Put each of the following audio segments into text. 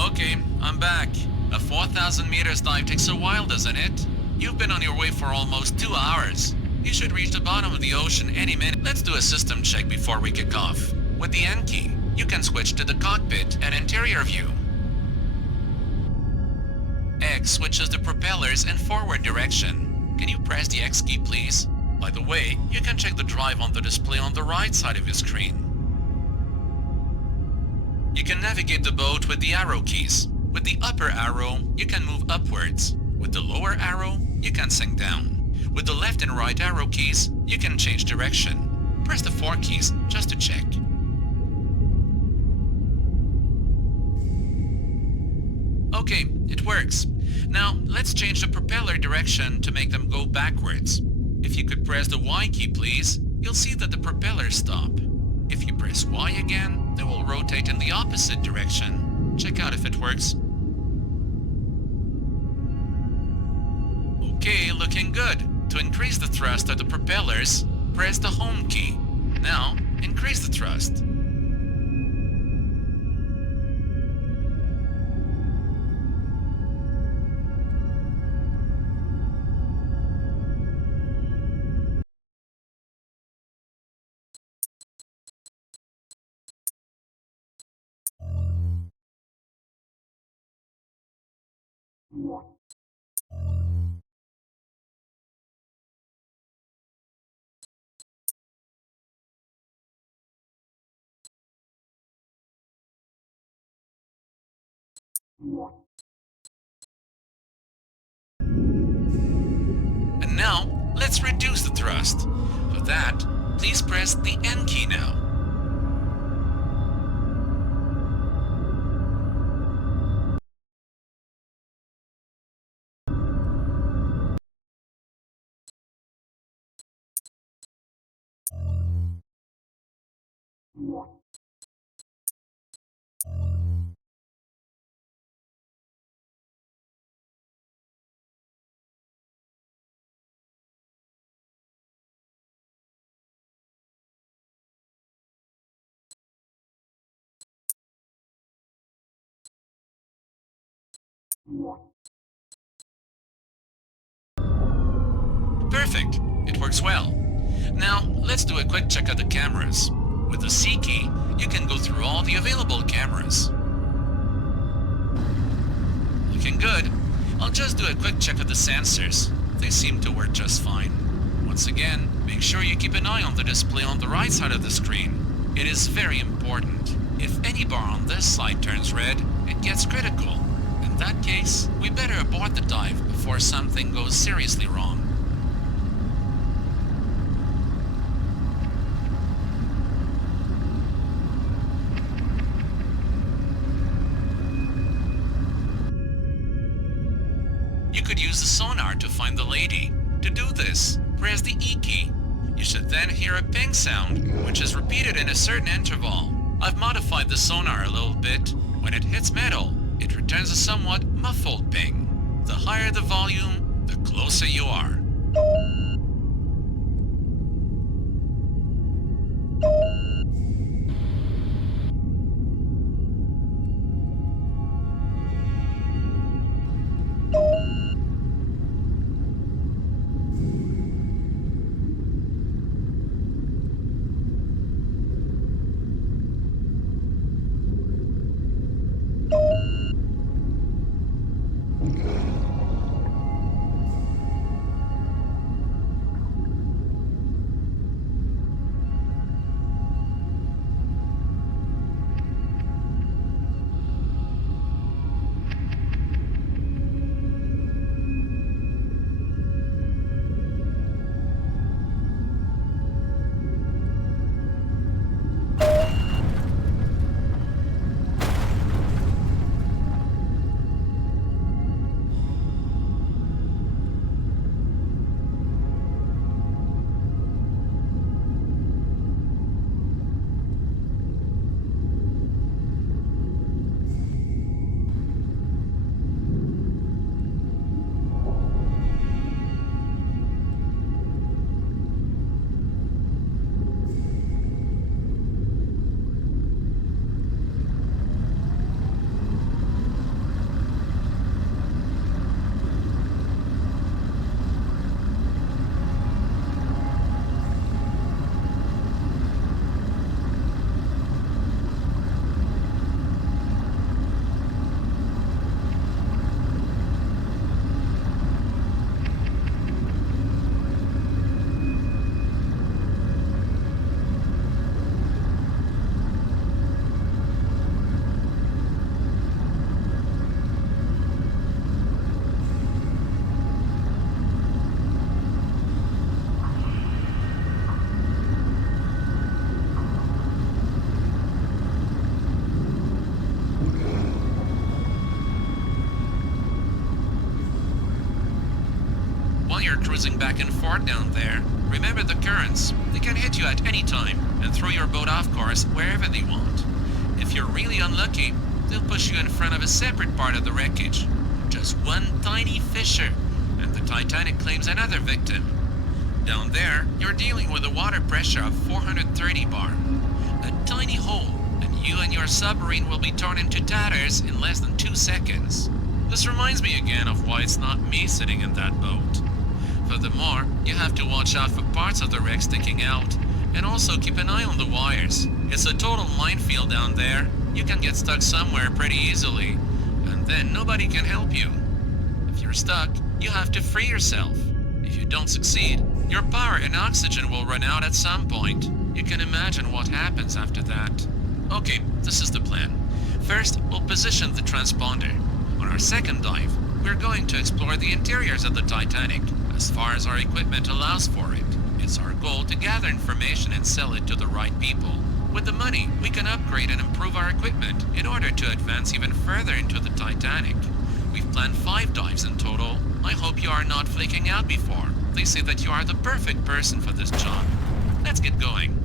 Okay, I'm back. A 4,000 meters dive takes a while, doesn't it? You've been on your way for almost 2 hours. You should reach the bottom of the ocean any minute. Let's do a system check before we kick off. With the N key, you can switch to the cockpit and interior view. X switches the propellers in forward direction. Can you press the X key, please? By the way, you can check the drive on the display on the right side of your screen. You can navigate the boat with the arrow keys. With the upper arrow, you can move upwards. With the lower arrow, you can sink down. With the left and right arrow keys, you can change direction. Press the 4 keys just to check. Okay, it works. Now, let's change the propeller direction to make them go backwards. If you could press the Y key, please, you'll see that the propellers stop. If you press Y again, they will rotate in the opposite direction. Check out if it works. Okay, looking good. To increase the thrust of the propellers, press the Home key. Now, increase the thrust. And now, let's reduce the thrust. For that, please press the N key now. Perfect. It works well. Now, let's do a quick check of the cameras. With the C key, you can go through all the available cameras. Looking good. I'll just do a quick check of the sensors. They seem to work just fine. Once again, make sure you keep an eye on the display on the right side of the screen. It is very important. If any bar on this side turns red, it gets critical. In that case, we better abort the dive before something goes seriously wrong. You could use the sonar to find the lady. To do this, press the E key. You should then hear a ping sound, which is repeated in a certain interval. I've modified the sonar a little bit. When it hits metal, it returns a somewhat muffled ping. The higher the volume, the closer you are. While you're cruising back and forth down there, remember the currents. They can hit you at any time and throw your boat off course wherever they want. If you're really unlucky, they'll push you in front of a separate part of the wreckage. Just one tiny fissure, and the Titanic claims another victim. Down there, you're dealing with a water pressure of 430 bar. A tiny hole, and you and your submarine will be torn into tatters in less than 2 seconds. This reminds me again of why it's not me sitting in that boat. Furthermore, you have to watch out for parts of the wreck sticking out, and also keep an eye on the wires. It's a total minefield down there. You can get stuck somewhere pretty easily, and then nobody can help you. If you're stuck, you have to free yourself. If you don't succeed, your power and oxygen will run out at some point. You can imagine what happens after that. Okay, this is the plan. First, we'll position the transponder. On our second dive, we're going to explore the interiors of the Titanic, as far as our equipment allows for it. It's our goal to gather information and sell it to the right people. With the money, we can upgrade and improve our equipment in order to advance even further into the Titanic. We've planned 5 dives in total. I hope you are not flaking out before. They say that you are the perfect person for this job. Let's get going.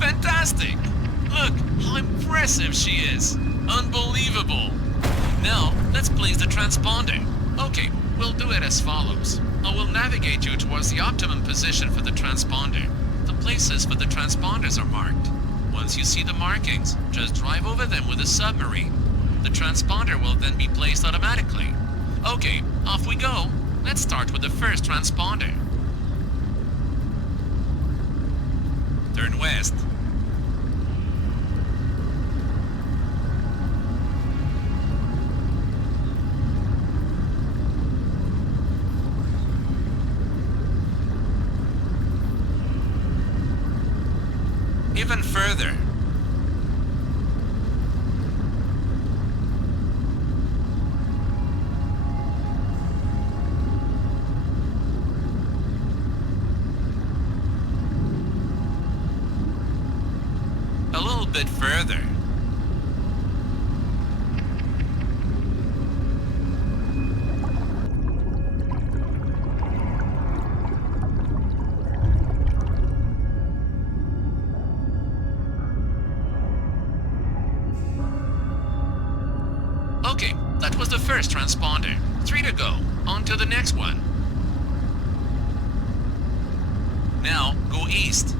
Fantastic! Look how impressive she is! Unbelievable! Now, let's place the transponder. Okay, we'll do it as follows. I will navigate you towards the optimum position for the transponder. The places for the transponders are marked. Once you see the markings, just drive over them with a submarine. The transponder will then be placed automatically. Okay, off we go. Let's start with the first transponder. Turn west. Even further. A little bit further. Okay, that was the first transponder. 3 to go. On to the next one. Now, go east.